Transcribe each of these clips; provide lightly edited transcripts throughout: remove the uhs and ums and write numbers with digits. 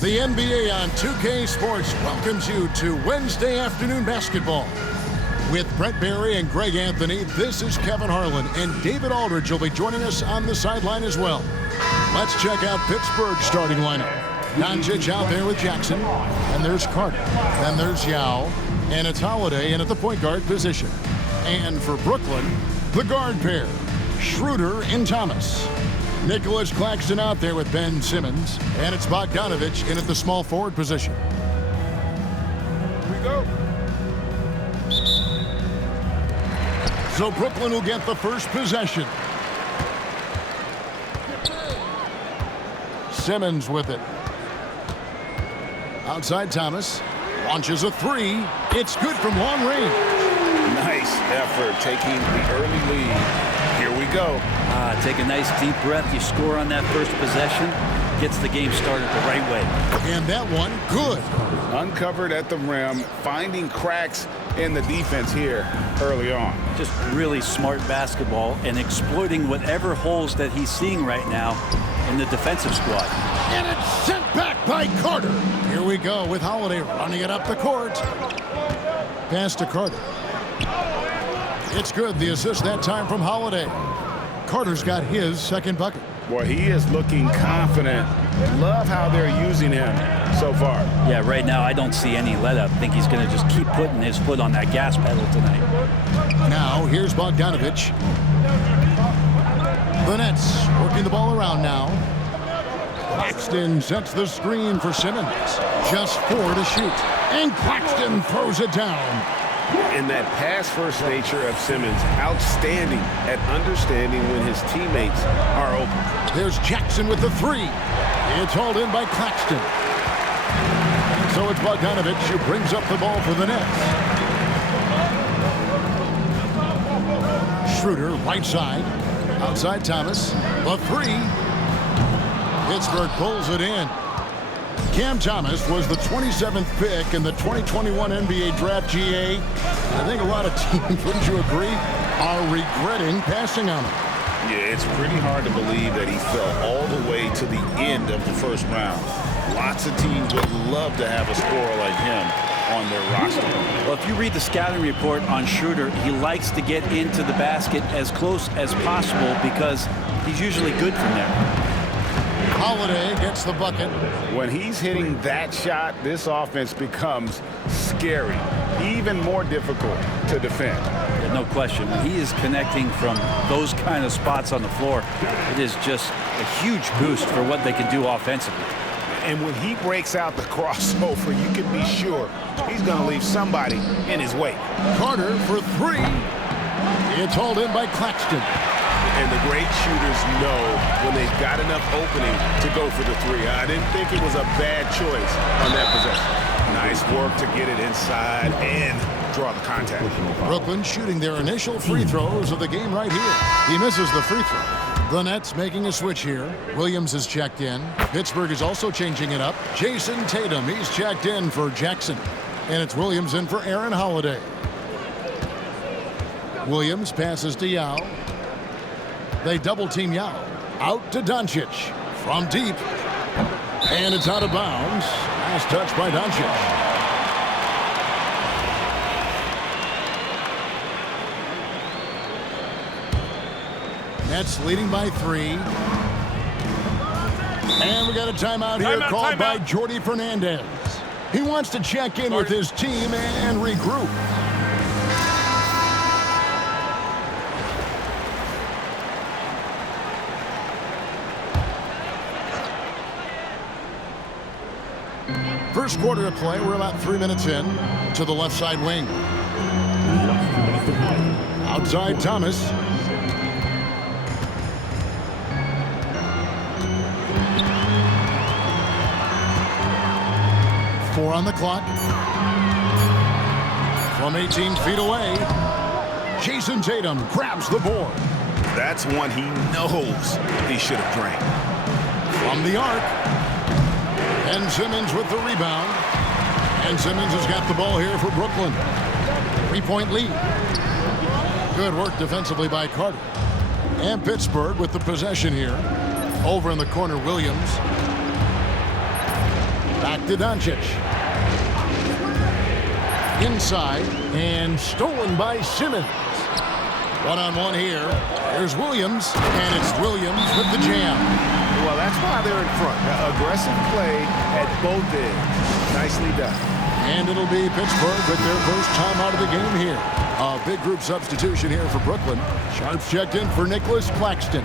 The NBA on 2K Sports welcomes you to Wednesday afternoon basketball. With Brett Barry and Greg Anthony, this is Kevin Harlan, and David Aldridge will be joining us on the sideline as well. Let's check out Pittsburgh's starting lineup. Doncic out there with Jackson, and there's Carter, and there's Yao, and it's Holiday in at the point guard position. And for Brooklyn, the guard pair, Schroeder and Thomas. Nicholas Claxton out there with Ben Simmons, and it's Bogdanovich in at the small forward position. Here we go. So Brooklyn will get the first possession. Simmons with it. Outside Thomas. Launches a three. It's good from long range. Nice effort taking the early lead. Here we go. Take a nice deep breath. You score on that first possession. Gets the game started the right way. And that one, good. Uncovered at the rim, finding cracks in the defense here early on. Just really smart basketball and exploiting whatever holes that he's seeing right now in the defensive squad. And it's sent back by Carter. Here we go with Holiday running it up the court. Pass to Carter. It's good. The assist that time from Holiday. Carter's got his second bucket. Boy, he is looking confident. Love how they're using him so far. Yeah, right now I don't see any let up. I think he's going to just keep putting his foot on that gas pedal tonight. Now, here's Bogdanovich. The Nets working the ball around now. Claxton sets the screen for Simmons. Just 4 to shoot. And Claxton throws it down. And that pass-first nature of Simmons, outstanding at understanding when his teammates are open. There's Jackson with the three. It's hauled in by Claxton. So it's Bogdanovich who brings up the ball for the Nets. Schroeder, right side. Outside Thomas. The three. Pittsburgh pulls it in. Cam Thomas was the 27th pick in the 2021 NBA Draft GA. I think a lot of teams, wouldn't you agree, are regretting passing on him. Yeah, it's pretty hard to believe that he fell all the way to the end of the first round. Lots of teams would love to have a scorer like him on their roster. Well, if you read the scouting report on Schroeder, he likes to get into the basket as close as possible because he's usually good from there. Holiday gets the bucket. When he's hitting that shot, this offense becomes scary, even more difficult to defend. Yeah, no question. When he is connecting from those kind of spots on the floor, it is just a huge boost for what they can do offensively. And when he breaks out the crossover, you can be sure he's going to leave somebody in his wake. Carter for three. It's hauled in by Claxton. And the great shooters know when they've got enough opening to go for the three. I didn't think it was a bad choice on that possession. Nice work to get it inside and draw the contact. Brooklyn shooting their initial free throws of the game right here. He misses the free throw. The Nets making a switch here. Williams is checked in. Pittsburgh is also changing it up. Jason Tatum, he's checked in for Jackson. And it's Williams in for Aaron Holiday. Williams passes to Yao. They double-team Yao. Out to Doncic. From deep. And it's out of bounds. Last touch by Doncic. Nets leading by 3. And we got a timeout here called by Jordi Fernandez. He wants to check in with his team and regroup. First quarter of play, we're about 3 minutes in to the left side wing. Outside Thomas. Four on the clock. From 18 feet away, Jason Tatum grabs the board. That's one he knows he should have drained. From the arc. And Simmons with the rebound. And Simmons has got the ball here for Brooklyn. 3-point lead. Good work defensively by Carter. And Pittsburgh with the possession here. Over in the corner, Williams. Back to Doncic. Inside and stolen by Simmons. One-on-one here. There's Williams, and it's Williams with the jam. Well, that's why they're in front. Aggressive play at both ends. Nicely done. And it'll be Pittsburgh with their first time out of the game here. A big group substitution here for Brooklyn. Sharp's checked in for Nicholas Claxton.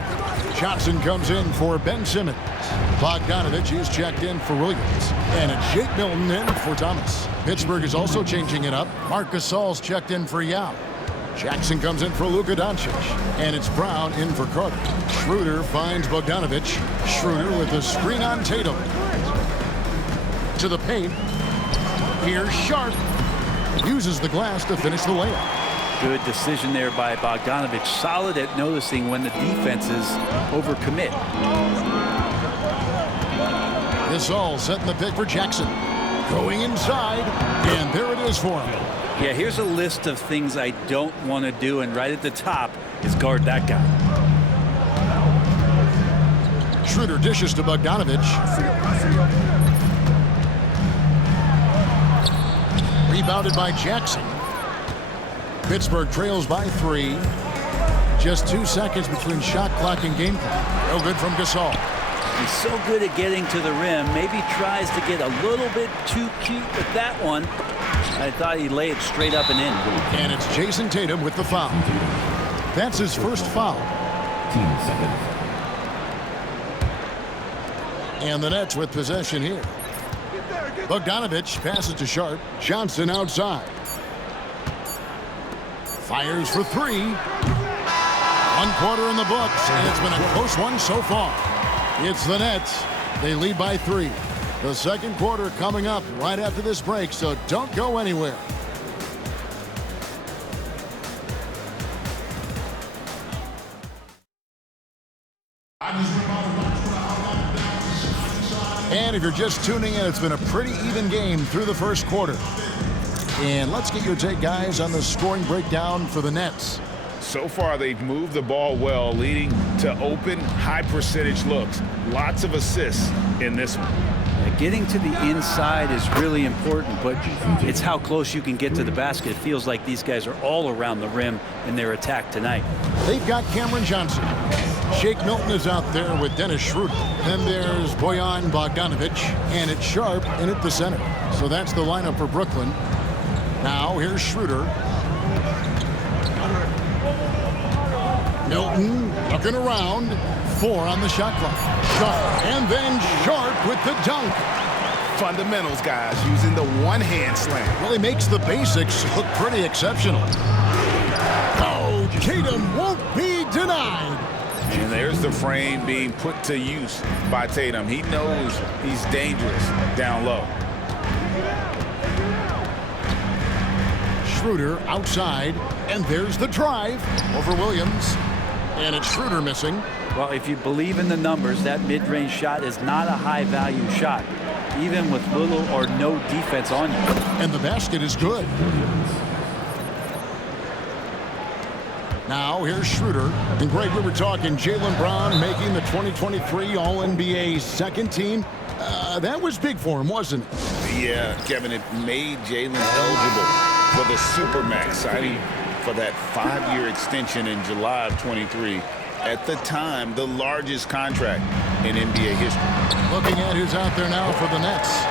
Johnson comes in for Ben Simmons. Bogdanovich is checked in for Williams. And it's Jake Milton in for Thomas. Pittsburgh is also changing it up. Marc Gasol's checked in for Yao. Jackson comes in for Luka Doncic. And it's Brown in for Carter. Schroeder finds Bogdanovich. Schroeder with a screen on Tatum. To the paint. Here's Sharp. Uses the glass to finish the layup. Good decision there by Bogdanovich. Solid at noticing when the defenses overcommit. Gasol setting the pick for Jackson. Going inside. And there it is for him. Yeah, here's a list of things I don't want to do, and right at the top is guard that guy. Schroeder dishes to Bogdanovich. Rebounded by Jackson. Pittsburgh trails by 3. Just 2 seconds between shot clock and game clock. No good from Gasol. He's so good at getting to the rim. Maybe tries to get a little bit too cute with that one. I thought he'd lay it straight up and in. And it's Jason Tatum with the foul. That's his first foul. And the Nets with possession here. Bogdanovich passes to Sharp. Johnson outside. Fires for 3. 1 quarter in the books, and it's been a close one so far. It's the Nets. They lead by 3. The second quarter coming up right after this break, so don't go anywhere. And if you're just tuning in, it's been a pretty even game through the first quarter. And let's get your take, guys, on the scoring breakdown for the Nets. So far, they've moved the ball well, leading to open, high-percentage looks. Lots of assists in this one. Getting to the inside is really important, but it's how close you can get to the basket. It feels like these guys are all around the rim in their attack tonight. They've got Cameron Johnson. Shake Milton is out there with Dennis Schroeder. Then there's Bojan Bogdanovich, and it's Sharp in at the center. So that's the lineup for Brooklyn. Now here's Schroeder. Milton looking around. 4 on the shot clock. Sharp, and then Sharp with the dunk. Fundamentals, guys, using the one-hand slam. Really makes the basics look pretty exceptional. Oh, Tatum won't be denied. And there's the frame being put to use by Tatum. He knows he's dangerous down low. Schroeder outside, and there's the drive over Williams. And it's Schroeder missing. Well, if you believe in the numbers, that mid-range shot is not a high-value shot, even with little or no defense on you. And the basket is good. Now here's Schroeder. And Greg, we were talking Jaylen Brown making the 2023 All-NBA second team. That was big for him, wasn't it? Yeah, Kevin, it made Jaylen eligible for the Supermax signing for that 5-year extension in July of 23. At the time, the largest contract in NBA history. Looking at who's out there now for the Nets.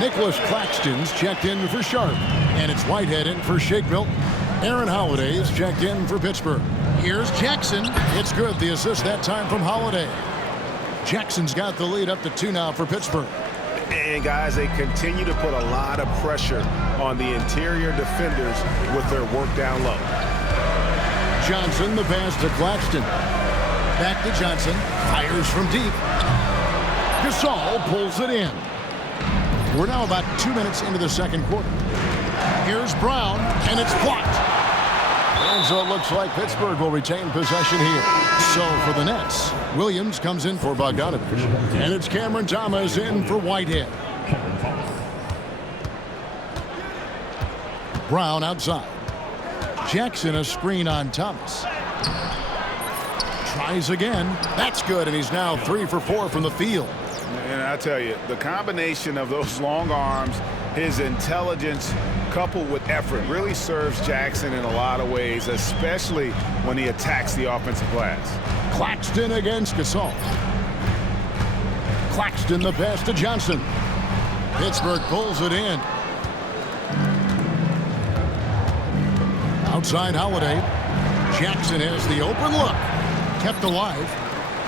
Nicholas Claxton's checked in for Sharp. And it's Whitehead in for Shake Milton. Aaron Holiday's checked in for Pittsburgh. Here's Jackson. It's good. The assist that time from Holiday. Jackson's got the lead up to 2 now for Pittsburgh. And, guys, they continue to put a lot of pressure on the interior defenders with their work down low. Johnson, the pass to Claxton. Back to Johnson. Fires from deep. Gasol pulls it in. We're now about 2 minutes into the second quarter. Here's Brown, and it's blocked. And so it looks like Pittsburgh will retain possession here. So for the Nets, Williams comes in for Bogdanovich. And it's Cameron Thomas in for Whitehead. Brown outside. Jackson a screen on Thomas. Tries again. That's good, and he's now 3 for 4 from the field. And I tell you, the combination of those long arms, his intelligence, coupled with effort, really serves Jackson in a lot of ways, especially when he attacks the offensive glass. Claxton against Gasol. Claxton the pass to Johnson. Pittsburgh pulls it in. Outside Holiday. Jackson has the open look. Kept alive.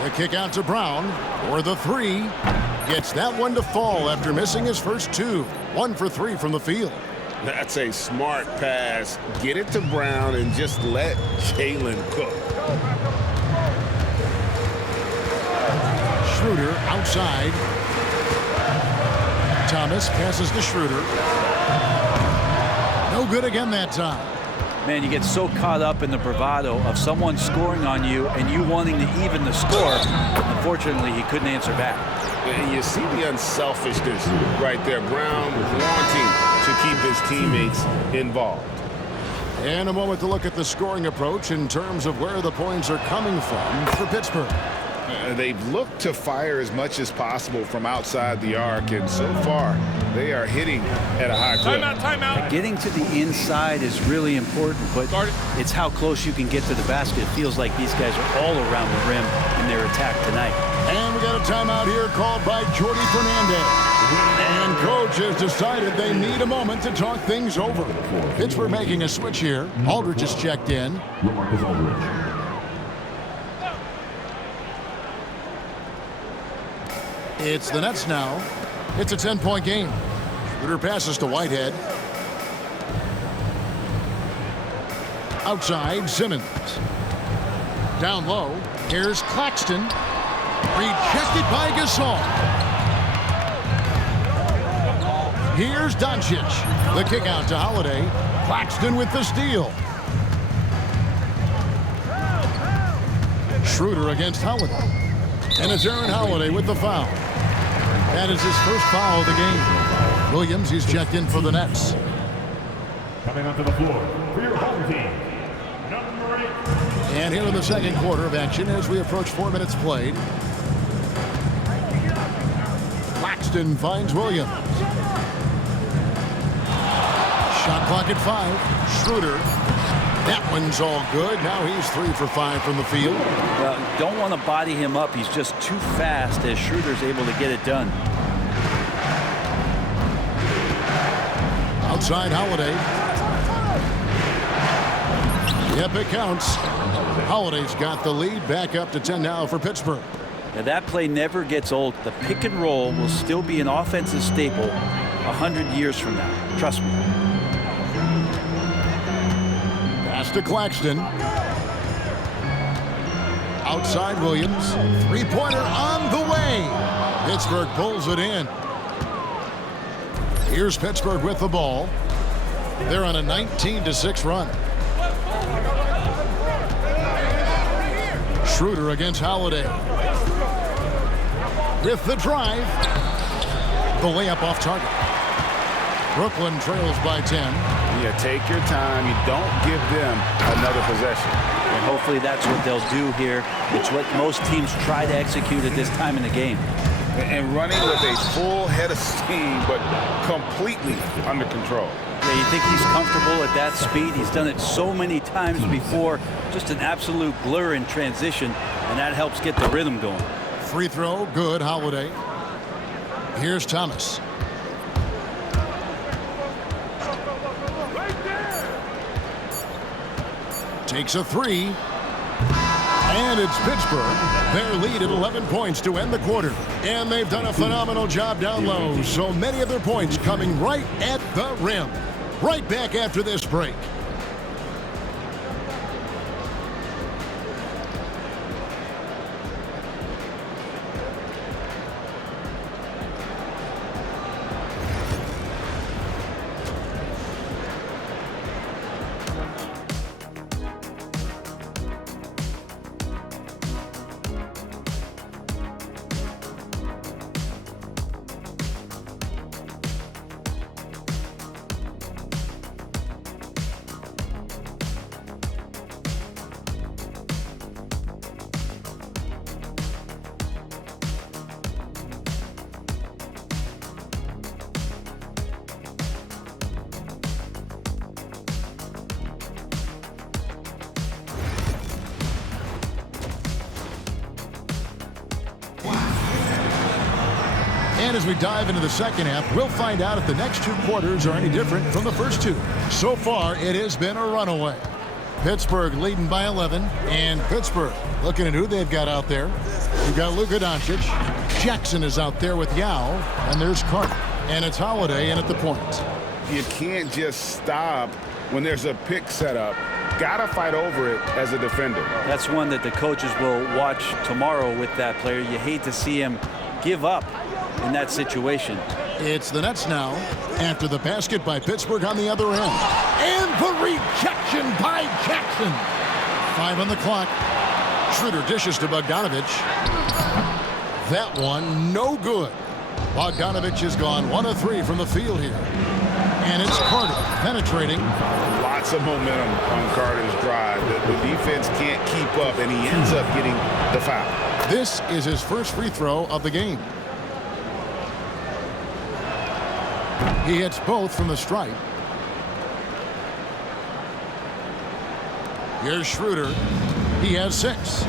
The kick out to Brown for the three. Gets that one to fall after missing his first two. 1 for 3 from the field. That's a smart pass. Get it to Brown and just let Jalen cook. Schroeder outside. Thomas passes to Schroeder. No good again that time. Man, you get so caught up in the bravado of someone scoring on you and you wanting to even the score. Unfortunately, he couldn't answer back. And you see the unselfishness right there. Brown wanting to keep his teammates involved. And a moment to look at the scoring approach in terms of where the points are coming from for Pittsburgh. They've looked to fire as much as possible from outside the arc, and so far they are hitting at a high clip. Timeout. Getting to the inside is really important, but it's how close you can get to the basket. It feels like these guys are all around the rim in their attack tonight. And we got a timeout here called by Jordy Fernandez. And coach has decided they need a moment to talk things over. Pittsburgh making a switch here. Aldridge is checked in. It's the Nets now. It's a 10-point game. Schroeder passes to Whitehead. Outside, Simmons. Down low, here's Claxton. Rejected by Gasol. Here's Doncic. The kick out to Holiday. Claxton with the steal. Schroeder against Holiday. And it's Aaron Holiday with the foul. That is his first foul of the game. Williams, he's checked in for the Nets. Coming onto the floor for your home team, number 8. And here in the second quarter of action as we approach 4 minutes played. Claxton finds Williams. Shot clock at 5. Schroeder. That one's all good. Now he's 3 for 5 from the field. Well, don't want to body him up. He's just too fast as Schroeder's able to get it done. Outside Holiday. Yep, it counts. Holiday's got the lead. Back up to 10 now for Pittsburgh. Now that play never gets old. The pick and roll will still be an offensive staple 100 years from now. Trust me. Pass to Claxton. Outside Williams. Three-pointer on the way. Pittsburgh pulls it in. Here's Pittsburgh with the ball. They're on a 19-6 run. Schroeder against Holiday. With the drive. The layup off target. Brooklyn trails by 10. You take your time. You don't give them another possession. And hopefully that's what they'll do here. It's what most teams try to execute at this time in the game. And running with a full head of steam, but completely under control. Yeah, you think he's comfortable at that speed? He's done it so many times before. Just an absolute blur in transition, and that helps get the rhythm going. Free throw, good, Holiday. Here's Thomas. Takes a three. And it's Pittsburgh. Their lead at 11 points to end the quarter. And they've done a phenomenal job down low. So many of their points coming right at the rim. Right back after this break. And as we dive into the second half, we'll find out if the next 2 quarters are any different from the first 2. So far, it has been a runaway. Pittsburgh leading by 11, and Pittsburgh looking at who they've got out there. We've got Luka Doncic. Jackson is out there with Yao, and there's Carter. And it's Holiday in at the point. You can't just stop when there's a pick set up. Gotta fight over it as a defender. That's one that the coaches will watch tomorrow with that player. You hate to see him give up in that situation. It's the Nets now after the basket by Pittsburgh on the other end. And the rejection by Jackson. 5 on the clock. Schroeder dishes to Bogdanovich. That one no good. Bogdanovich has gone 1 of 3 from the field here. And it's Carter penetrating. Lots of momentum on Carter's drive. The defense can't keep up, and he ends up getting the foul. This is his first free throw of the game. He hits both from the stripe. Here's Schroeder. He has 6.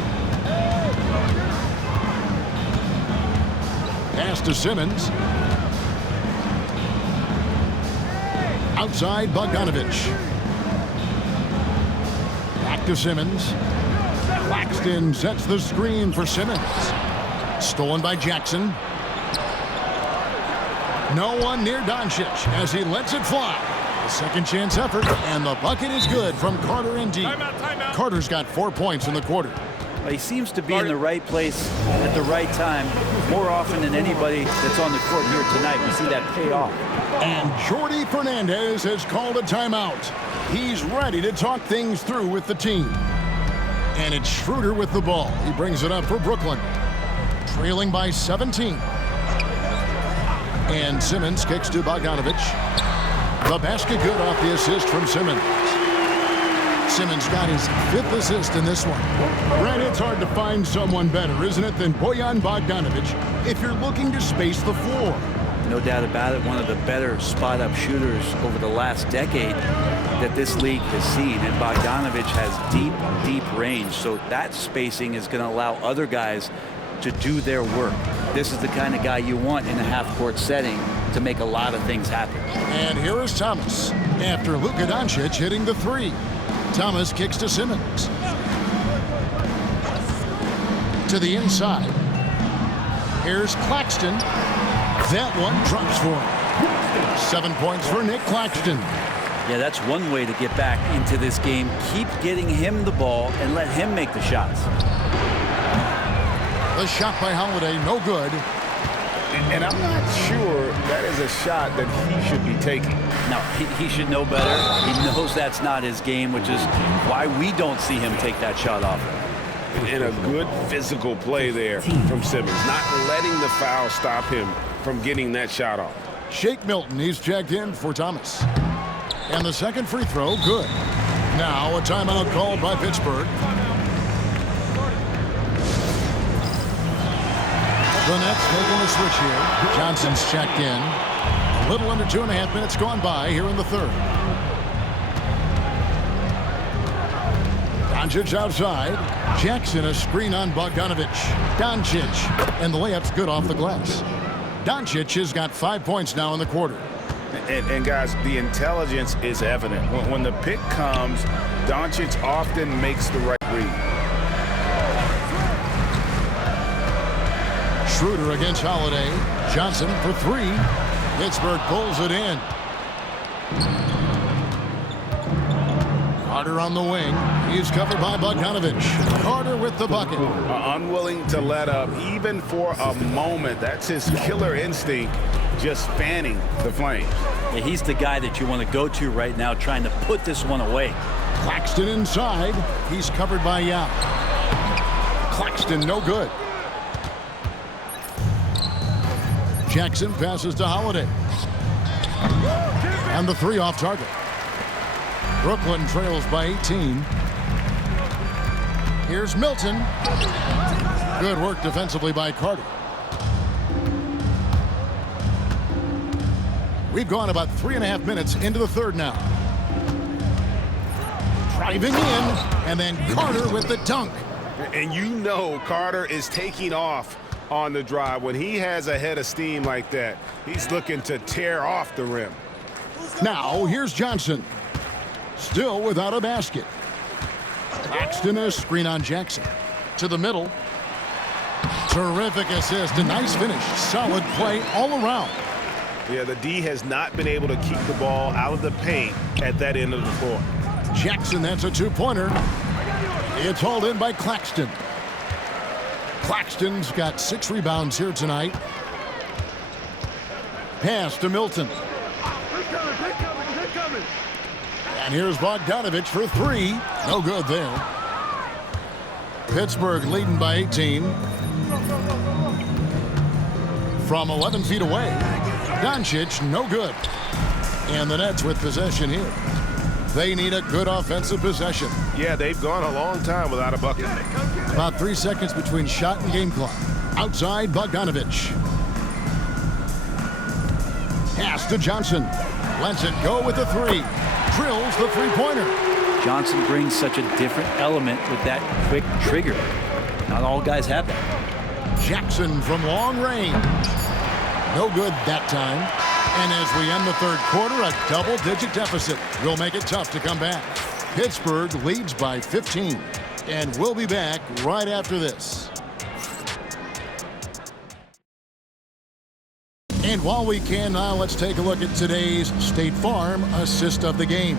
Pass to Simmons. Outside Bogdanovich. Back to Simmons. Claxton sets the screen for Simmons. Stolen by Jackson. No one near Doncic as he lets it fly. A second chance effort, and the bucket is good from Carter and deep. Timeout. Carter's got 4 points in the quarter. He seems to be in the right place at the right time more often than anybody that's on the court here tonight. We see that pay off. And Jordi Fernandez has called a timeout. He's ready to talk things through with the team. And it's Schroeder with the ball. He brings it up for Brooklyn. Trailing by 17. And Simmons kicks to Bogdanovich. The basket good off the assist from Simmons. Simmons got his 5th assist in this one. Brad, it's hard to find someone better, isn't it, than Bojan Bogdanovich if you're looking to space the floor. No doubt about it, one of the better spot-up shooters over the last decade that this league has seen. And Bogdanovich has deep range, so that spacing is going to allow other guys to do their work. This is the kind of guy you want in a half-court setting to make a lot of things happen. And here is Thomas after Luka Doncic hitting the 3. Thomas kicks to Simmons. To the inside. Here's Claxton. That one drops for him. 7 points for Nick Claxton. Yeah, that's one way to get back into this game. Keep getting him the ball and let him make the shots. The shot by Holiday, no good. And I'm not sure that is a shot that he should be taking. No, he should know better. He knows that's not his game, which is why we don't see him take that shot off. And a good physical play there from Simmons, not letting the foul stop him from getting that shot off. Shake Milton, he's checked in for Thomas. And the second free throw, good. Now a timeout called by Pittsburgh. The Nets making the switch here. Johnson's checked in. A little under 2.5 minutes gone by here in the third. Doncic outside. Jackson a screen on Bogdanovich. Doncic. And the layup's good off the glass. Doncic has got 5 points now in the quarter. And guys, the intelligence is evident. When the pick comes, Doncic often makes the right read. Schroeder against Holiday. Johnson for 3. Pittsburgh pulls it in. Carter on the wing. He's covered by Bogdanovich. Carter with the bucket. Unwilling to let up even for a moment. That's his killer instinct, just fanning the flames. Yeah, he's the guy that you want to go to right now, trying to put this one away. Claxton inside. He's covered by Yao. Claxton no good. Jackson passes to Holiday. And the 3 off target. Brooklyn trails by 18. Here's Milton. Good work defensively by Carter. We've gone about 3.5 minutes into the third now. Driving in, and then Carter with the dunk. And you know Carter is taking off on the drive. When he has a head of steam like that, he's looking to tear off the rim. Now, here's Johnson. Still without a basket. Claxton, a screen on Jackson. To the middle. Terrific assist. A nice finish. Solid play all around. Yeah, the D has not been able to keep the ball out of the paint at that end of the floor. Jackson, that's a two-pointer. It's hauled in by Claxton. Claxton's got 6 rebounds here tonight. Pass to Milton. And here's Bogdanovich for 3. No good there. Pittsburgh leading by 18. From 11 feet away. Doncic, no good. And the Nets with possession here. They need a good offensive possession. Yeah, they've gone a long time without a bucket. About 3 seconds between shot and game clock. Outside, Bogdanovich. Pass to Johnson. Lets it go with the 3. Drills the three-pointer. Johnson brings such a different element with that quick trigger. Not all guys have that. Jackson from long range. No good that time. And as we end the third quarter, a double-digit deficit will make it tough to come back. Pittsburgh leads by 15. And we'll be back right after this. And while we can now, let's take a look at today's State Farm assist of the game.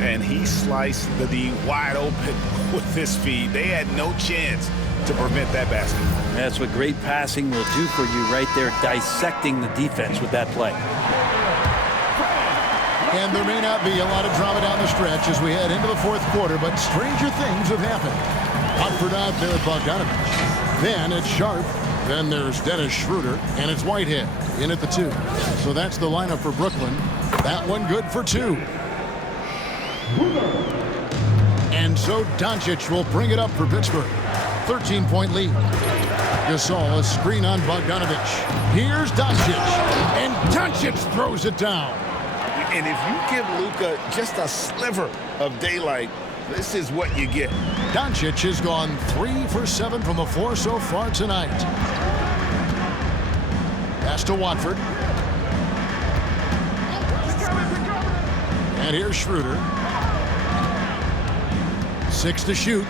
And he sliced the D wide open with his feet. They had no chance to prevent that basket. That's what great passing will do for you right there, dissecting the defense with that play. And there may not be a lot of drama down the stretch as we head into the fourth quarter, but stranger things have happened. Watford out there with Bogdanovich. Then it's Sharp. Then there's Dennis Schroeder, and it's Whitehead in at the 2. So that's the lineup for Brooklyn. That one good for 2. And so Doncic will bring it up for Pittsburgh. 13-point lead. Gasol, a screen on Bogdanovich. Here's Doncic, and Doncic throws it down. And if you give Luka just a sliver of daylight, this is what you get. Doncic has gone 3 for 7 from the floor so far tonight. Pass to Watford. And here's Schroeder. 6 to shoot.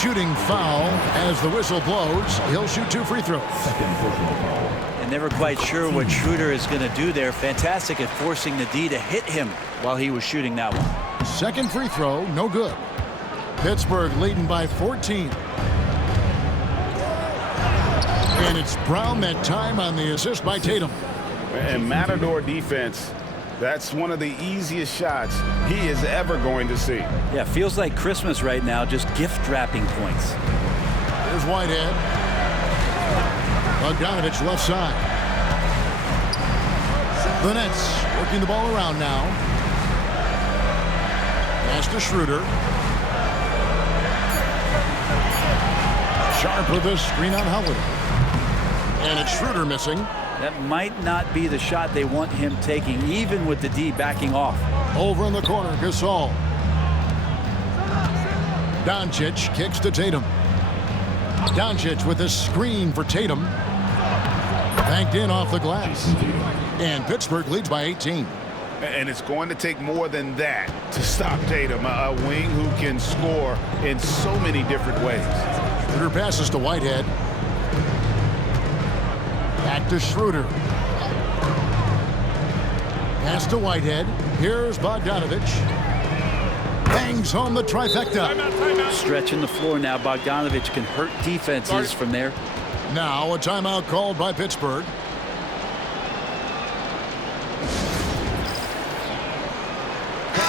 Shooting foul as the whistle blows. He'll shoot 2 free throws. And never quite sure what Schroeder is going to do there. Fantastic at forcing the D to hit him while he was shooting that one. Second free throw, no good. Pittsburgh leading by 14. And it's Brown that time on the assist by Tatum. And Matador defense, that's one of the easiest shots he is ever going to see. Yeah, feels like Christmas right now, just gift wrapping points. Here's Whitehead. Bogdanovich left side. The Nets working the ball around now. Pass to Schroeder. Sharp with a screen on Holiday. And it's Schroeder missing. That might not be the shot they want him taking, even with the D backing off. Over in the corner, Gasol. Doncic kicks to Tatum. Doncic with a screen for Tatum. Banked in off the glass. And Pittsburgh leads by 18. And it's going to take more than that to stop Tatum, a wing who can score in so many different ways. Schroeder passes to Whitehead. Back to Schroeder. Pass to Whitehead. Here's Bogdanovich. Bangs home the trifecta. Stretching the floor now. Bogdanovich can hurt defenses from there. Now a timeout called by Pittsburgh.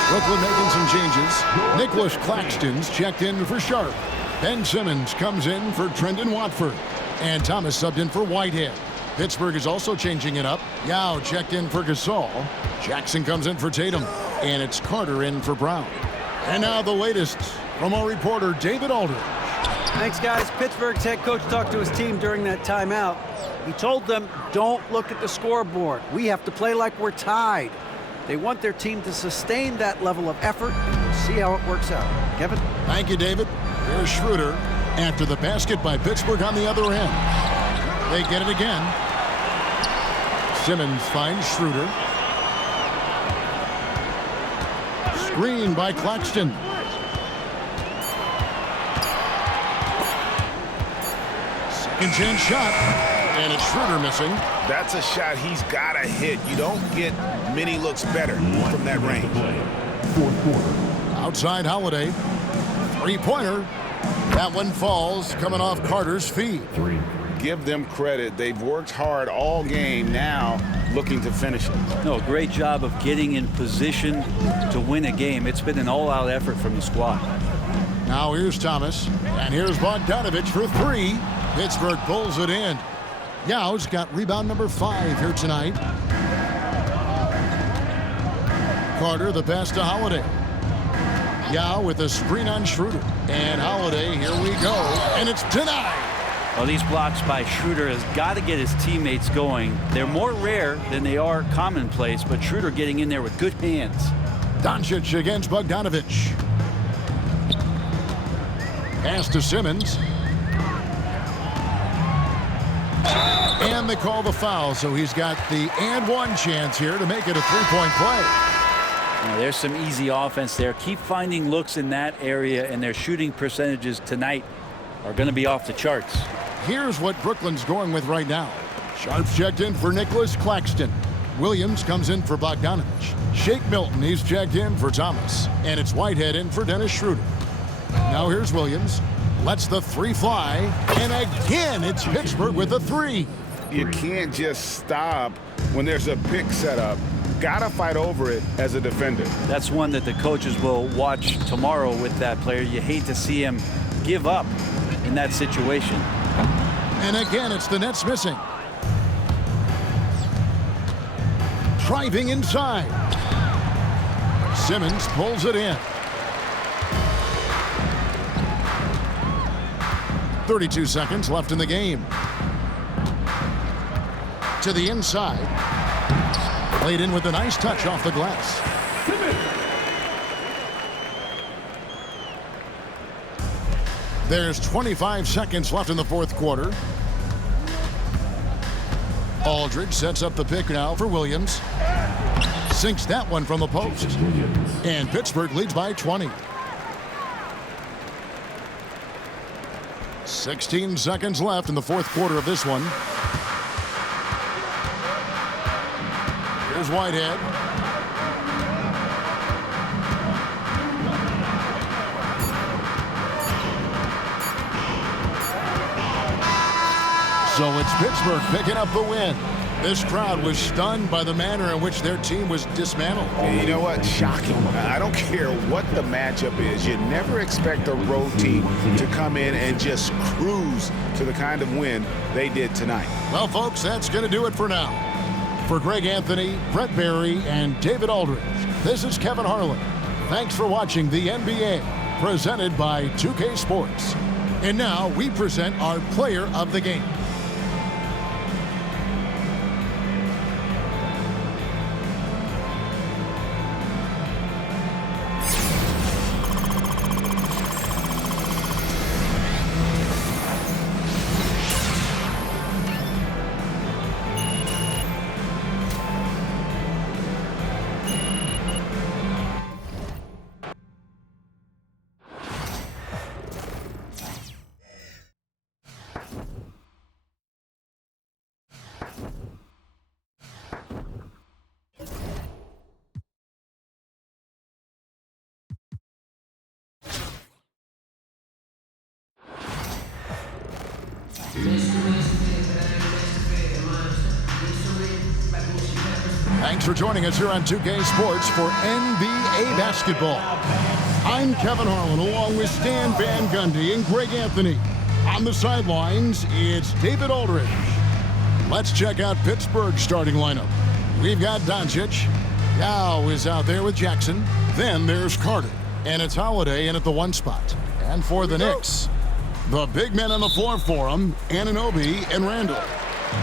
Brooklyn making some changes. Nicholas Claxton's checked in for Sharp. Ben Simmons comes in for Trendon Watford. And Thomas subbed in for Whitehead. Pittsburgh is also changing it up. Yao checked in for Gasol. Jackson comes in for Tatum. And it's Carter in for Brown. And now the latest from our reporter, David Aldridge. Thanks, guys. Pittsburgh's head coach talked to his team during that timeout. He told them, don't look at the scoreboard. We have to play like we're tied. They want their team to sustain that level of effort, and we'll see how it works out. Kevin? Thank you, David. Here's Schroeder after the basket by Pittsburgh on the other end. They get it again. Simmons finds Schroeder. Screen by Claxton. Second chance shot. And it's Schroeder missing. That's a shot he's got to hit. You don't get many looks better from that range. Fourth quarter. Outside Holiday. Three-pointer. That one falls, coming off Carter's feet. Give them credit. They've worked hard all game, now looking to finish it. No, great job of getting in position to win a game. It's been an all-out effort from the squad. Now here's Thomas. And here's Bogdanovich for three. Pittsburgh pulls it in. Yao's got rebound number 5 here tonight. Carter, the pass to Holiday. Yao with a screen on Schroeder. And Holiday, here we go. And it's denied. Well, these blocks by Schroeder has got to get his teammates going. They're more rare than they are commonplace, but Schroeder getting in there with good hands. Doncic against Bogdanovich. Pass to Simmons. And they call the foul, so he's got the and one chance here to make it a three-point play. Now, there's some easy offense there. Keep finding looks in that area, and their shooting percentages tonight are going to be off the charts. Here's what Brooklyn's going with right now. Sharp's checked in for Nicholas Claxton. Williams comes in for Bogdanovich. Shake Milton, he's checked in for Thomas. And it's Whitehead in for Dennis Schroeder. Now here's Williams. Lets the three fly. And again, it's Pittsburgh with a three. You can't just stop when there's a pick set up. Gotta fight over it as a defender. That's one that the coaches will watch tomorrow with that player. You hate to see him give up in that situation. And again, it's the Nets missing. Driving inside. Simmons pulls it in. 32 seconds left in the game. To the inside. Played in with a nice touch off the glass. There's 25 seconds left in the fourth quarter. Aldridge sets up the pick now for Williams. Sinks that one from the post. And Pittsburgh leads by 20. 16 seconds left in the fourth quarter of this one. Here's Whitehead. So it's Pittsburgh picking up the win. This crowd was stunned by the manner in which their team was dismantled. You know what? Shocking. I don't care what the matchup is. You never expect a road team to come in and just cruise to the kind of win they did tonight. Well, folks, that's going to do it for now. For Greg Anthony, Brett Barry, and David Aldridge, this is Kevin Harlan. Thanks for watching the NBA, presented by 2K Sports. And now we present our player of the game. Thanks for joining us here on 2K Sports for NBA basketball. I'm Kevin Harlan along with Stan Van Gundy and Greg Anthony. On the sidelines, it's David Aldridge. Let's check out Pittsburgh's starting lineup. We've got Doncic. Yao is out there with Jackson. Then there's Carter. And it's Holiday in at the one spot. And for the Knicks, the big men on the floor for them, Anunoby and Randall.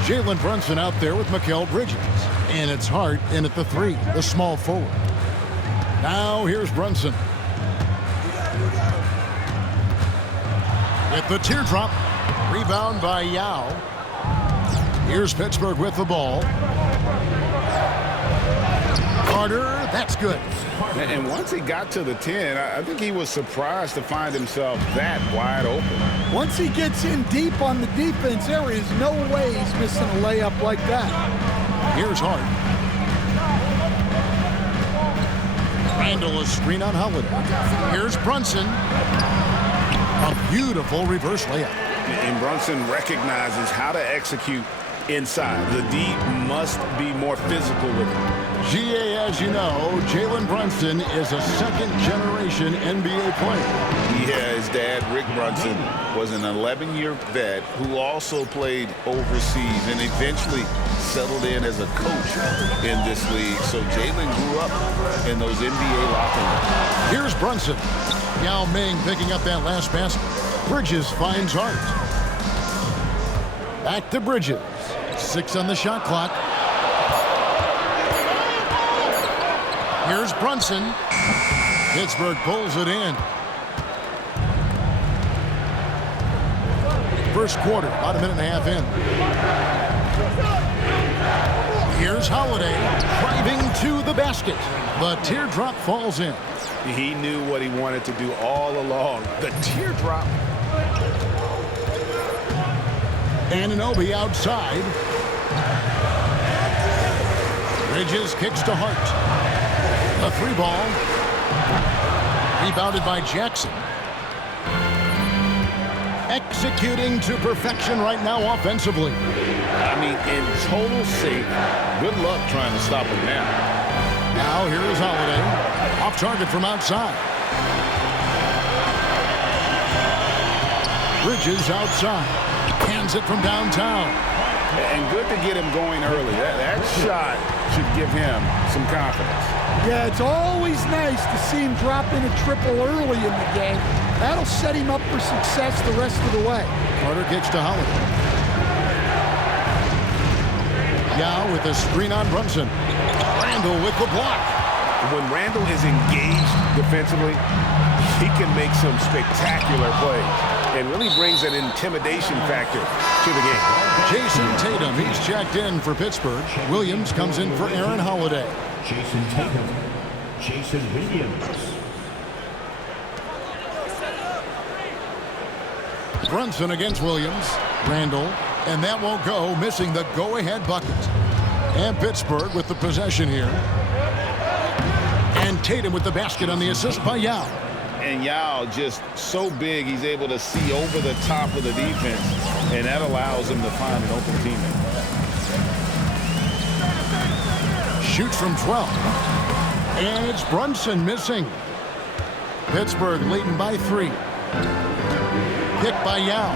Jalen Brunson out there with Mikal Bridges. And it's Hart in at the three, the small forward. Now here's Brunson. with the teardrop. Rebound by Yao. Here's Pittsburgh with the ball. Carter, that's good. And once he got to the 10, I think he was surprised to find himself that wide open. Once he gets in deep on the defense, there is no way he's missing a layup like that. Here's Hart. Randall, a screen on Holiday. Here's Brunson. A beautiful reverse layup. And Brunson recognizes how to execute inside. The D must be more physical with him. GA, as you know, Jalen Brunson is a second-generation NBA player. Yeah, his dad, Rick Brunson, was an 11-year vet who also played overseas and eventually settled in as a coach in this league. So Jalen grew up in those NBA locker rooms. Here's Brunson. Yao Ming picking up that last basket. Bridges finds Hart. Back to Bridges. 6 on the shot clock. Here's Brunson. Pittsburgh pulls it in. First quarter, about a minute and a half in. Here's Holiday driving to the basket. The teardrop falls in. He knew what he wanted to do all along. The teardrop. Anunoby outside. Bridges kicks to Hart. A 3-ball. Rebounded by Jackson. Executing to perfection right now offensively. I mean, in total sync. Good luck trying to stop him now. Now here is Holiday. Off target from outside. Bridges outside. Hands it from downtown. And good to get him going early. That shot should give him some confidence. Yeah, it's always nice to see him drop in a triple early in the game. That'll set him up for success the rest of the way. Carter kicks to Holiday. Yao with a screen on Brunson. Randall with the block. When Randall is engaged defensively, he can make some spectacular plays and really brings an intimidation factor to the game. Jason Tatum, he's checked in for Pittsburgh. Williams comes in for Aaron Holiday. Jason Tatum. Jason Williams. Brunson against Williams. Randall, and that won't go, missing the go-ahead bucket. And Pittsburgh with the possession here. And Tatum with the basket on the assist by Yao. And Yao just so big, he's able to see over the top of the defense, and that allows him to find an open teammate. Shoots from 12. And it's Brunson missing. Pittsburgh leading by 3. Pick by Yao.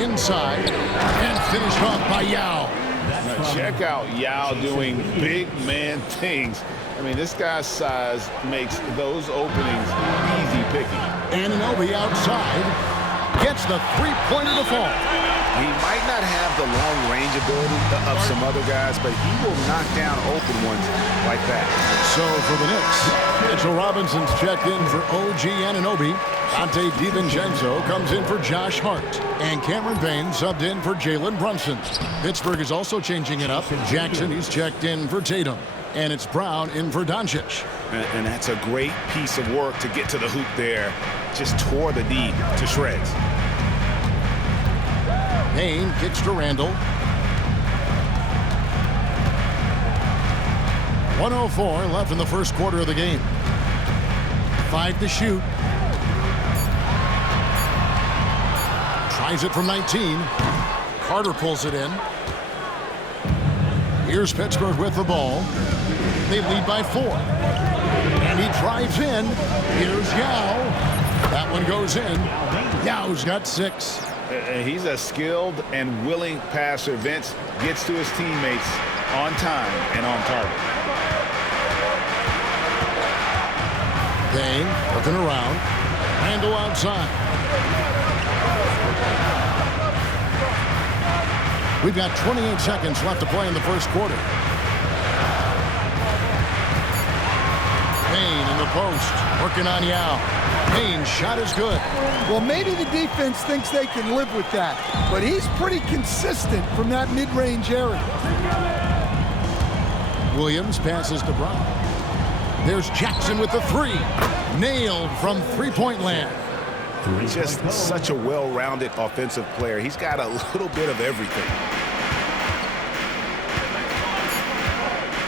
Inside. And finished off by Yao. Now check out Yao doing big man things. I mean, this guy's size makes those openings easy picking. Anunoby outside. Gets the three-pointer to fall. He might not have the long-range ability of some other guys, but he will knock down open ones like that. So for the Knicks, Mitchell Robinson's checked in for OG Anunoby. Dante DiVincenzo comes in for Josh Hart. And Cameron Payne subbed in for Jalen Brunson. Pittsburgh is also changing it up. Jackson, he's checked in for Tatum. And it's Brown in for Doncic. And that's a great piece of work to get to the hoop there. Just tore the D to shreds. Payne kicks to Randall. 1:04 left in the first quarter of the game. 5 to shoot. Tries it from 19. Carter pulls it in. Here's Pittsburgh with the ball. They lead by 4. And he drives in. Here's Yao. That one goes in. Yao's got 6. He's a skilled and willing passer. Vince gets to his teammates on time and on target. Payne looking around. Randall outside. We've got 28 seconds left to play in the first quarter. Payne in the post, working on Yao. Payne's shot is good. Well, maybe the defense thinks they can live with that, but he's pretty consistent from that mid-range area. Williams passes to Brown. There's Jackson with the three. Nailed from three-point land. He's just such a well-rounded offensive player. He's got a little bit of everything.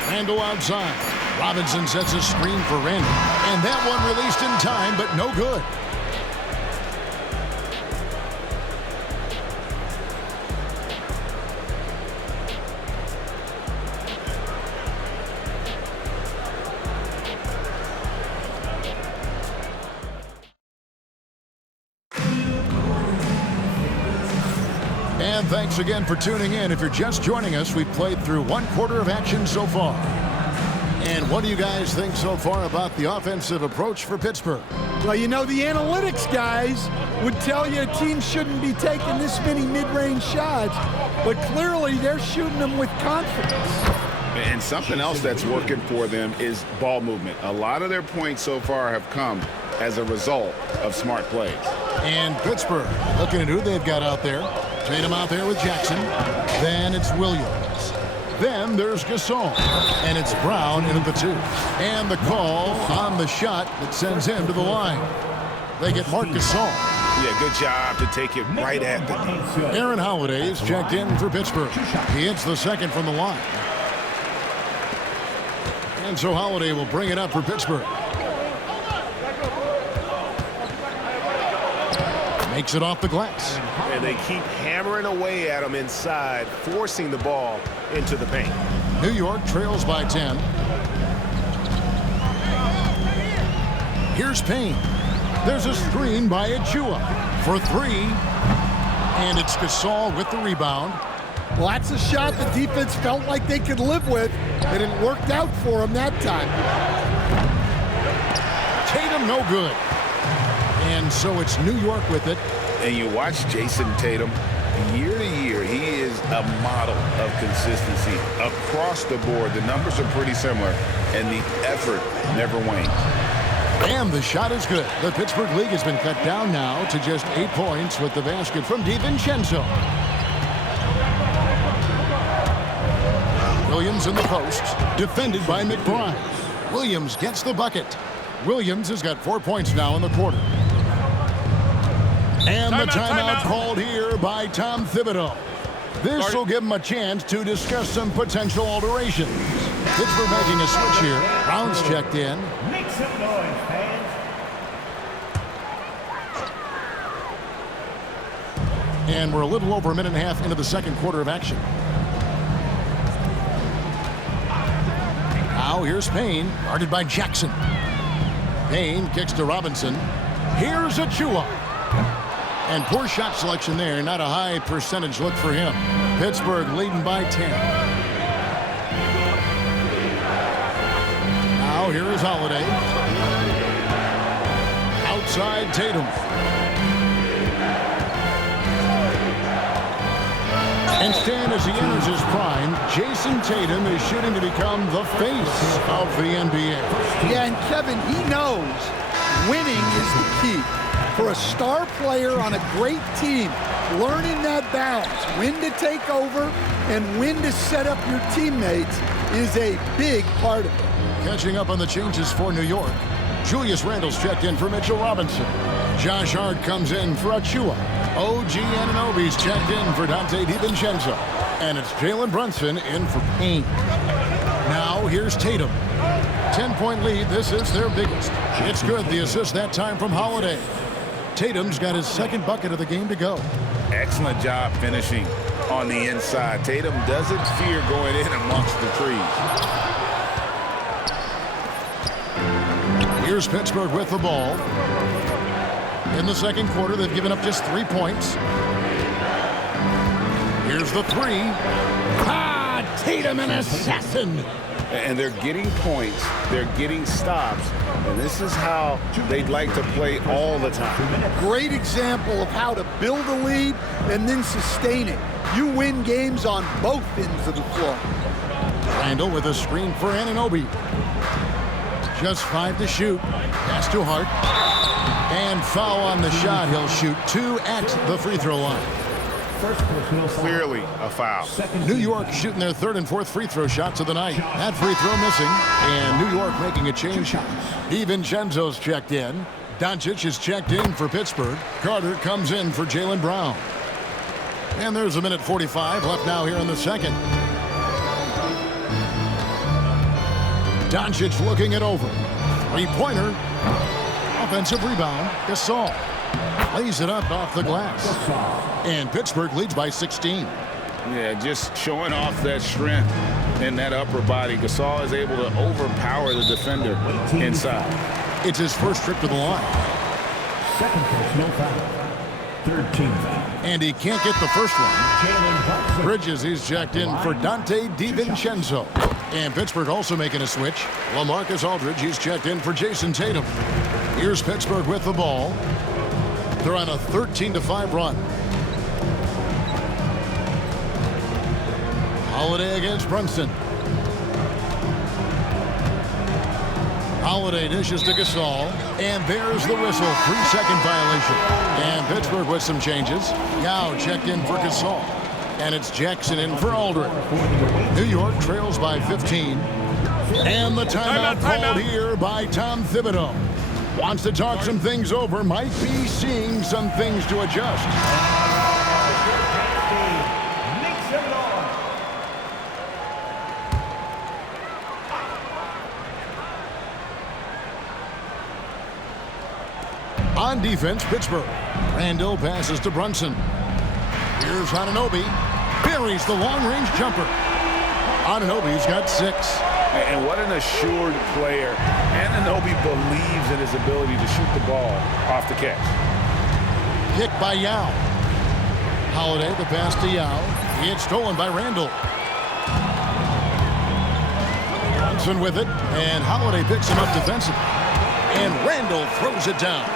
Randall outside. Robinson sets a screen for Randall. And that one released in time, but no good. And thanks again for tuning in. If you're just joining us, we've played through one quarter of action so far. And what do you guys think so far about the offensive approach for Pittsburgh? Well, you know, the analytics guys would tell you a team shouldn't be taking this many mid-range shots, but clearly they're shooting them with confidence. And something else that's working for them is ball movement. A lot of their points so far have come as a result of smart plays. And Pittsburgh looking at who they've got out there. Tatum out there with Jackson. Then it's Williams. Then there's Gasol. And it's Brown in at the 2. And the call on the shot that sends him to the line. They get Marc Gasol. Yeah, good job to take it right at the knee. Aaron Holiday is checked in for Pittsburgh. He hits the second from the line. And so Holiday will bring it up for Pittsburgh. Makes it off the glass. And they keep hammering away at him inside, forcing the ball into the paint. New York trails by 10. Here's Payne. There's a screen by Achua for 3. And it's Gasol with the rebound. Well, that's a shot the defense felt like they could live with, and it worked out for them that time. Tatum no good. And so it's New York with it. And you watch Jason Tatum, year to year, he is a model of consistency across the board. The numbers are pretty similar, and the effort never wanes. And the shot is good. The Pittsburgh League has been cut down now to just 8 points with the basket from DiVincenzo. Williams in the post, defended by McBride. Williams gets the bucket. Williams has got 4 points now in the quarter. And the timeout called here by Tom Thibodeau. This will give him a chance to discuss some potential alterations. Pittsburgh making a switch here. Brown's checked in. Make some noise, fans. And we're a little over a minute and a half into the second quarter of action. Now here's Payne, guarded by Jackson. Payne kicks to Robinson. Here's Achua. And poor shot selection there. Not a high percentage look for him. Pittsburgh leading by 10. Now here is Holiday. Outside Tatum. Instead, as he enters his prime, Jason Tatum is shooting to become the face of the NBA. Yeah, and Kevin, he knows winning is the key. For a star player on a great team, learning that balance, when to take over and when to set up your teammates, is a big part of it. Catching up on the changes for New York. Julius Randle's checked in for Mitchell Robinson. Josh Hart comes in for Achua. OG Anunoby's checked in for Dante DiVincenzo. And it's Jalen Brunson in for Payne. Now here's Tatum. 10-point lead. This is their biggest. It's good. The assist that time from Holiday. Tatum's got his second bucket of the game to go. Excellent job finishing on the inside. Tatum doesn't fear going in amongst the trees. Here's Pittsburgh with the ball. In the second quarter, they've given up just 3 points. Here's the 3. Ah, Tatum, an assassin. And they're getting points, they're getting stops, and this is how they'd like to play all the time. Great example of how to build a lead and then sustain it. You win games on both ends of the floor. Randall with a screen for Anunoby. Just 5 to shoot. Pass to Hart. And foul on the shot. He'll shoot 2 at the free throw line. Clearly a foul. New York shooting their 3rd and 4th free throw shots of the night. That free throw missing. And New York making a change. DiVincenzo's checked in. Doncic is checked in for Pittsburgh. Carter comes in for Jaylen Brown. And there's 1:45 left now here in the second. Doncic looking it over. Three-pointer. Offensive rebound. Gasol lays it up off the glass. And Pittsburgh leads by 16. Yeah, just showing off that strength in that upper body. Gasol is able to overpower the defender inside. It's his first trip to the line. Second personal foul. 3rd team foul. And he can't get the first one. Bridges, he's checked in for Dante DiVincenzo. And Pittsburgh also making a switch. LaMarcus Aldridge, he's checked in for Jason Tatum. Here's Pittsburgh with the ball. They're on a 13-5 run. Holiday against Brunson. Holiday dishes to Gasol. And there's the whistle. 3-second violation. And Pittsburgh with some changes. Yao checked in for Gasol. And it's Jackson in for Aldridge. New York trails by 15. And the timeout called here by Tom Thibodeau. Wants to talk some things over. Might be seeing some things to adjust. On defense, Pittsburgh. Randall passes to Brunson. Here's Anunoby. Buries the long-range jumper. Anunoby's got 6. And what an assured player. Anunoby believes in his ability to shoot the ball off the catch. Kick by Yao. Holiday, the pass to Yao. It's stolen by Randall. Brunson with it, and Holiday picks him up defensively. And Randall throws it down.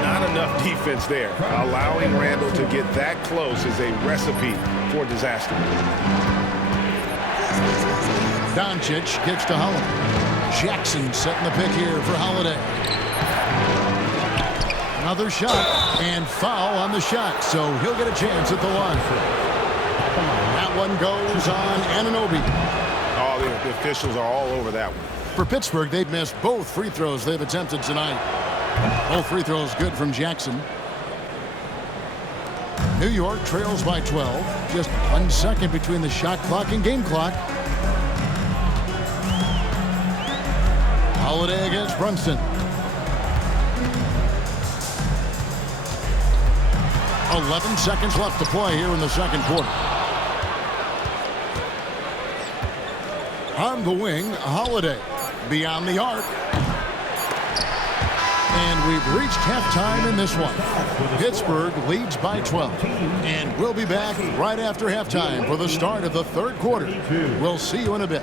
Not enough defense there. Allowing Randall to get that close is a recipe for disaster. Doncic gets to Holiday. Jackson setting the pick here for Holiday. Another shot and foul on the shot, so he'll get a chance at the line. That one goes on Anunoby. Oh, the officials are all over that one. For Pittsburgh, they've missed both free throws they've attempted tonight. Both free throws good from Jackson. New York trails by 12. Just 1 second between the shot clock and game clock. Holiday against Brunson. 11 seconds left to play here in the second quarter. On the wing, Holiday. Beyond the arc. And we've reached halftime in this one. Pittsburgh leads by 12. And we'll be back right after halftime for the start of the third quarter. We'll see you in a bit.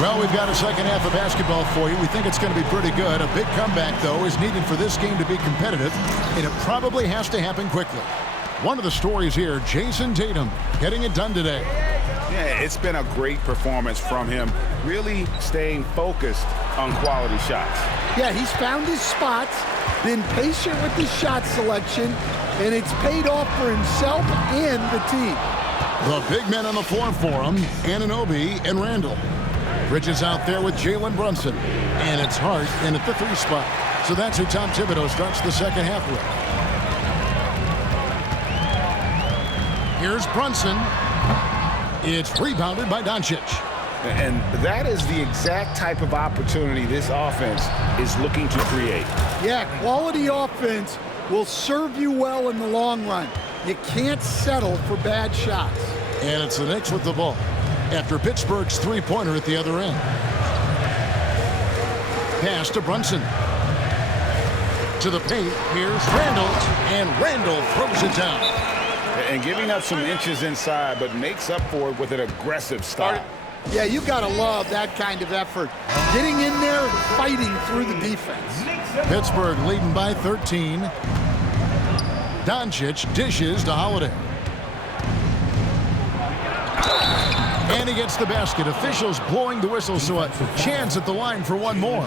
Well, we've got a second half of basketball for you. We think it's going to be pretty good. A big comeback, though, is needed for this game to be competitive, and it probably has to happen quickly. One of the stories here, Jason Tatum getting it done today. Yeah, it's been a great performance from him, really staying focused on quality shots. Yeah, he's found his spots, been patient with his shot selection, and it's paid off for himself and the team. The big men on the floor for him, Anunoby and Randall. Bridges out there with Jalen Brunson. And it's Hart in at the 3 spot. So that's who Tom Thibodeau starts the second half with. Here's Brunson. It's rebounded by Doncic. And that is the exact type of opportunity this offense is looking to create. Yeah, quality offense will serve you well in the long run. You can't settle for bad shots. And it's the Knicks with the ball after Pittsburgh's three-pointer at the other end. pass to Brunson. To the paint, here's Randall, and Randall throws it down. And giving up some inches inside, but makes up for it with an aggressive start. Yeah, you got to love that kind of effort. Getting in there and fighting through the defense. Pittsburgh leading by 13. Doncic dishes to Holiday. And he gets the basket. Officials blowing the whistle, so a chance at the line for one more.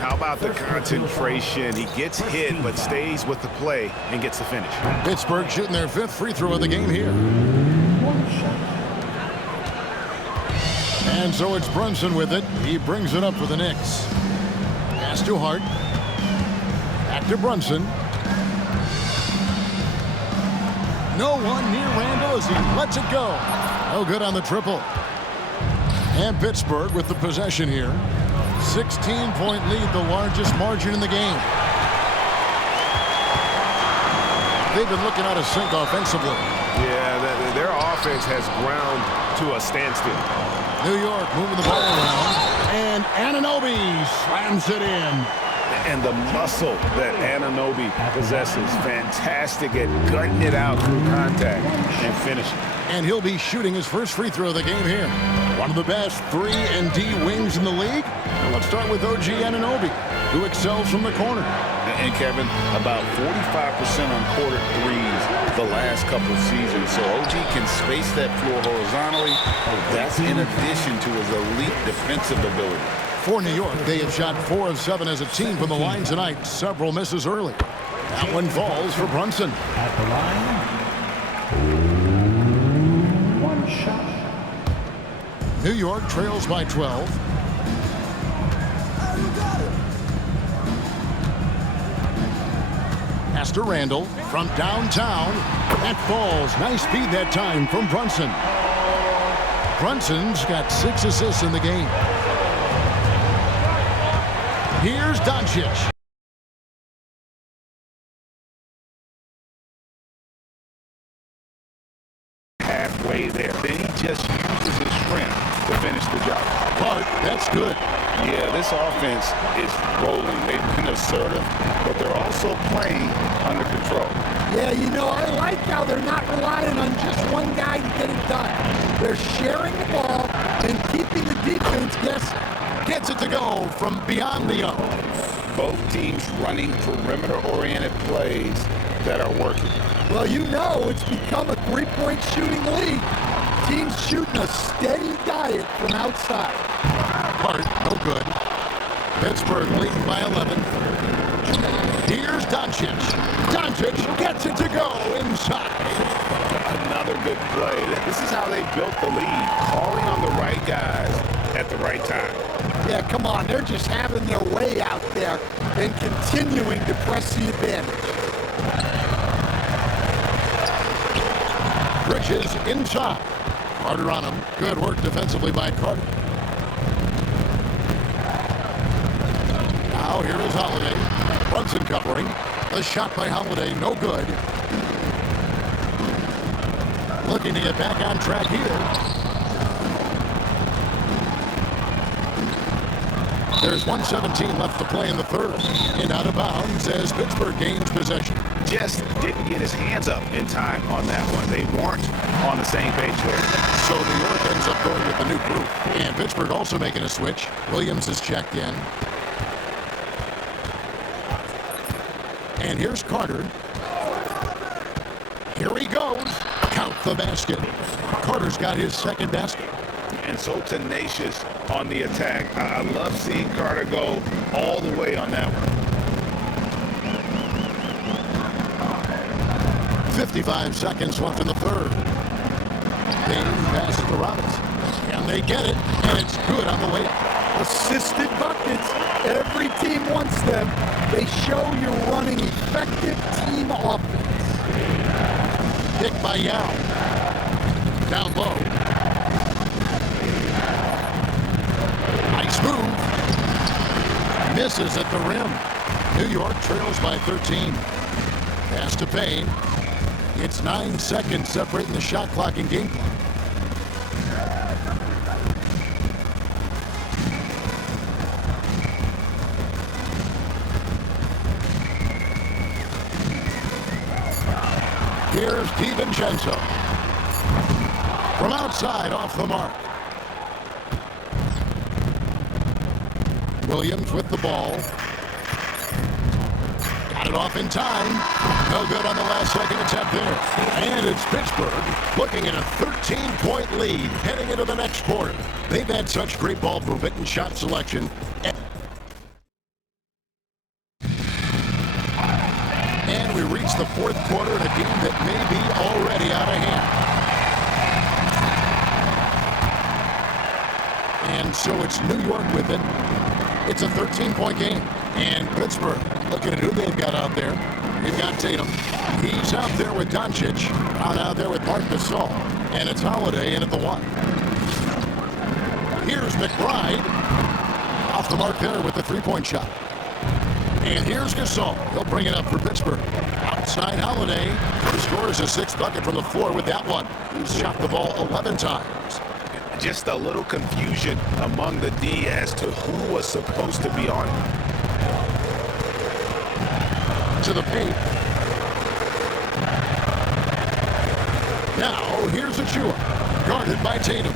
How about the concentration? He gets hit, but stays with the play and gets the finish. Pittsburgh shooting their 5th free throw of the game here. And so it's Brunson with it. He brings it up for the Knicks. Pass to Hart. Back to Brunson. No one near Randall as he lets it go. No good on the triple. And Pittsburgh with the possession here. 16-point lead, the largest margin in the game. They've been looking out of sync offensively. Yeah, their offense has ground to a standstill. New York moving the ball around. And Anunoby slams it in. And the muscle that Anunoby possesses, fantastic at gutting it out through contact and finishing. And he'll be shooting his first free throw of the game here. One of the best 3-and-D wings in the league. Well, let's start with OG Anunoby, who excels from the corner. And Kevin, about 45% on quarter threes the last couple of seasons. So OG can space that floor horizontally. That's in addition to his elite defensive ability. For New York, they have shot 4 of 7 as a team from the line tonight. Several misses early. That one falls for Brunson. At the line, one shot. New York trails by 12. Pass to Randall from downtown. That falls. Nice feed that time from Brunson. Brunson's got 6 assists in the game. Here's Doncic. Halfway there. Then he just uses his strength to finish the job. But that's good. Yeah, this offense is rolling. They've been assertive, but they're also playing under control. Yeah, you know, I like how they're not relying on just one guy to get it done. They're sharing the ball and keeping the defense guessing. Gets it to go from beyond the arc. Both teams running perimeter-oriented plays that are working. Well, you know it's become a three-point shooting league. Teams shooting a steady diet from outside. Hart, no good. Pittsburgh leading by 11. Here's Doncic. Doncic gets it to go inside. Another good play. This is how they built the lead, calling on the right guys at the right time. Yeah, come on. They're just having their way out there and continuing to press the advantage. Bridges inside. Carter on him. Good work defensively by Carter. Now here is Holiday. Brunson covering. The shot by Holiday, no good. Looking to get back on track here. There's 1:17 left to play in the third. And out of bounds as Pittsburgh gains possession. Just didn't get his hands up in time on that one. They weren't on the same page there. So New York ends up going with the new group. And Pittsburgh also making a switch. Williams is checked in. And here's Carter. Here he goes. Count the basket. Carter's got his second basket. And so tenacious on the attack. I love seeing Carter go all the way on that one. 55 seconds left in the third. Payne passes to Robinson. And they get it. And it's good on the way up. Assisted buckets. Every team wants them. They show you're running effective team offense. Pick by Yao. Down low. Nice move. Misses at the rim. New York trails by 13. Pass to Payne. It's 9 seconds separating the shot clock and game clock. Here's DiVincenzo. From outside, off the mark. Williams with the ball. Got it off in time. No good on the last second attempt there. And it's Pittsburgh looking at a 13-point lead heading into the next quarter. They've had such great ball movement and shot selection. And we reach the fourth quarter in a game that may be already out of hand. And so it's New York with it. It's a 13-point game. And Pittsburgh, looking at who they've got out there. They've got Tatum. He's out there with Doncic. Out there with Marc Gasol. And it's Holiday in at the 1. Here's McBride. Off the mark there with the three-point shot. And here's Gasol. He'll bring it up for Pittsburgh. Outside Holiday. He scores a sixth bucket from the floor with that one. He's shot the ball 11 times. Just a little confusion among the D as to who was supposed to be on. To the paint. Now, here's Achua. Guarded by Tatum.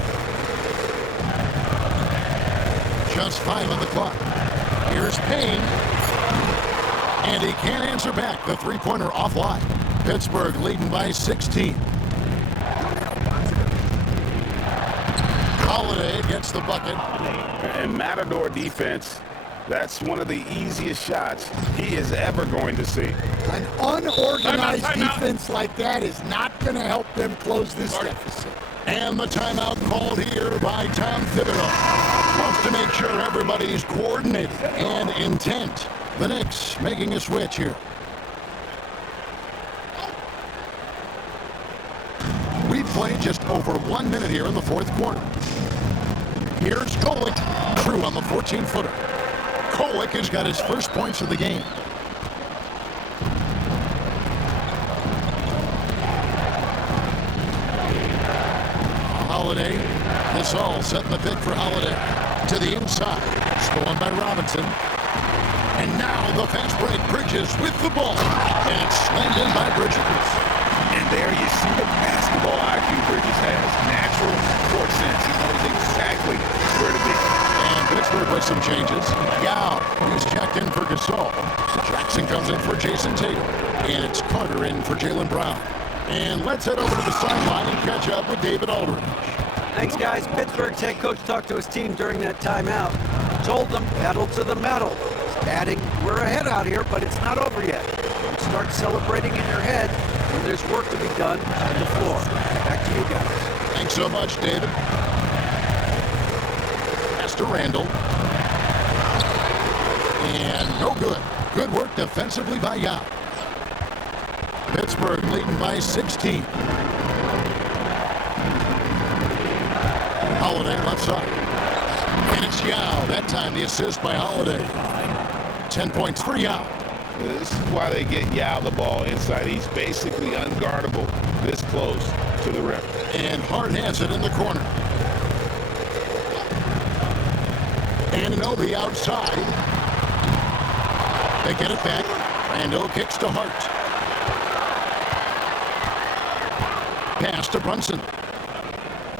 Just 5 on the clock. Here's Payne. And he can't answer back. The three-pointer offline. Pittsburgh leading by 16. Holiday gets the bucket. And Matador defense, that's one of the easiest shots he is ever going to see. An unorganized defense like that is not going to help them close this deficit. And the timeout called here by Tom Thibodeau. Wants to make sure everybody's coordinated and intent. The Knicks making a switch here. We played just over 1 minute here in the fourth quarter. Here's Kolek. True on the 14-footer. Kolek has got his first points of the game. Holiday. This all setting the pick for Holiday. To the inside. Stolen by Robinson. And now the fast break. Bridges with the ball. And it's slammed in by Bridges. And there you see the basketball IQ Bridges has. Natural court sense. He knows exactly where to be. And Pittsburgh with some changes. Yao, who's checked in for Gasol. Jackson comes in for Jason Tatum. And it's Carter in for Jaylen Brown. And let's head over to the sideline and catch up with David Aldridge. Thanks, guys. Pittsburgh's head coach talked to his team during that timeout. Told them, pedal to the metal. Adding, we're ahead out here, but it's not over yet. Start celebrating in your head when there's work to be done on the floor. Back to you guys. Thanks so much, David. Pass to Randall. And no good. Good work defensively by Yao. Pittsburgh leading by 16. Holiday left side. And it's Yao. That time the assist by Holiday. 10 points for Yao. This is why they get Yao the ball inside. He's basically unguardable this close to the rim. And Hart has it in the corner. And Obi outside. They get it back. Randall kicks to Hart. Pass to Brunson.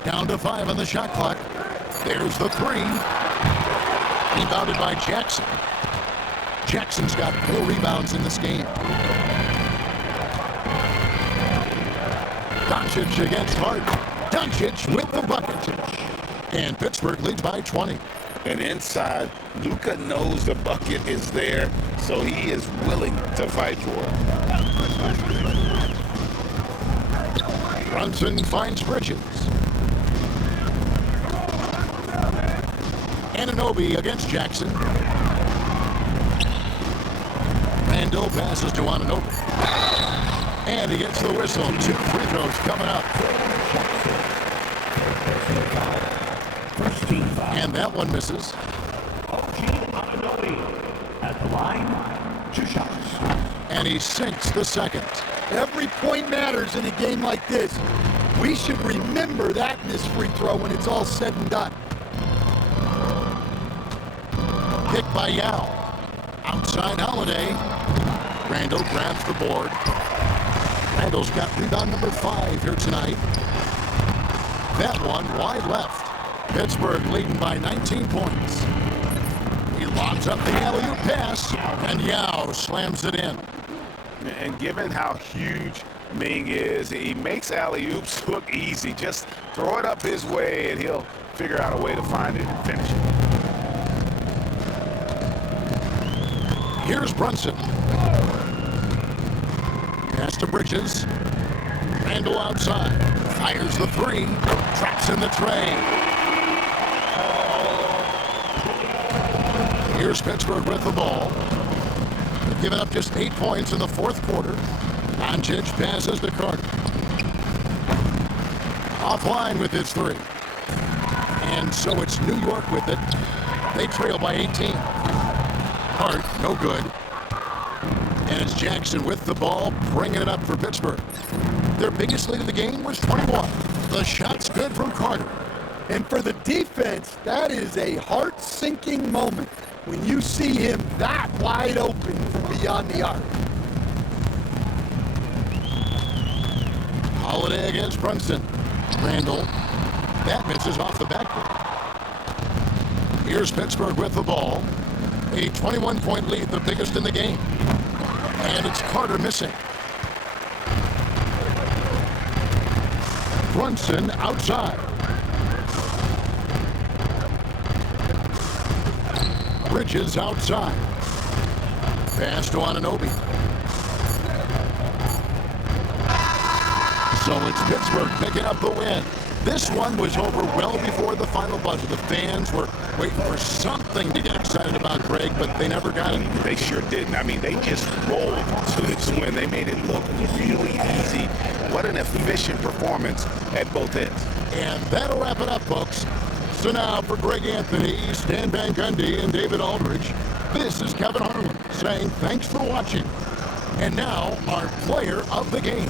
Down to 5 on the shot clock. There's the 3. Rebounded by Jackson. Jackson's got 4 rebounds in this game. Doncic against Hart. Doncic with the bucket. And Pittsburgh leads by 20. And inside, Luka knows the bucket is there, so he is willing to fight for it. Brunson finds Bridges. Anunoby against Jackson. Randall passes to Anunoby. And he gets the whistle. 2 free throws coming up. And that one misses. At the line, 2 shots. And he sinks the second. Every point matters in a game like this. We should remember that in this free throw when it's all said and done. Pick by Yao. Outside Holiday. Randall grabs the board. Randall's got rebound number 5 here tonight. That one wide left. Pittsburgh leading by 19 points. He lobs up the alley-oop pass, and Yao slams it in. And given how huge Ming is, he makes alley-oops look easy. Just throw it up his way, and he'll figure out a way to find it and finish it. Here's Brunson. Pass to Bridges. Randall outside. Fires the 3. Traps in the tray. Here's Pittsburgh with the ball. They've given up just 8 points in the fourth quarter. Doncic passes to Carter. Offline with his 3. And so it's New York with it. They trail by 18. Hart, no good. And it's Jackson with the ball, bringing it up for Pittsburgh. Their biggest lead of the game was 21. The shot's good from Carter. And for the defense, that is a heart-sinking moment when you see him that wide open from beyond the arc. Holiday against Brunson. Randall. That misses off the backboard. Here's Pittsburgh with the ball. A 21-point lead, the biggest in the game. And it's Carter missing. Brunson outside. Bridges outside. Pass to Anunoby. So it's Pittsburgh picking up the win. This one was over well before the final buzzer. The fans were waiting for something to get excited about, Greg, but they never got it. They sure didn't. I mean, they just rolled to this win. They made it look really easy. What an efficient performance at both ends. And that'll wrap it up, folks. So now for Greg Anthony, Stan Van Gundy, and David Aldridge, this is Kevin Harlan saying thanks for watching. And now, our player of the game.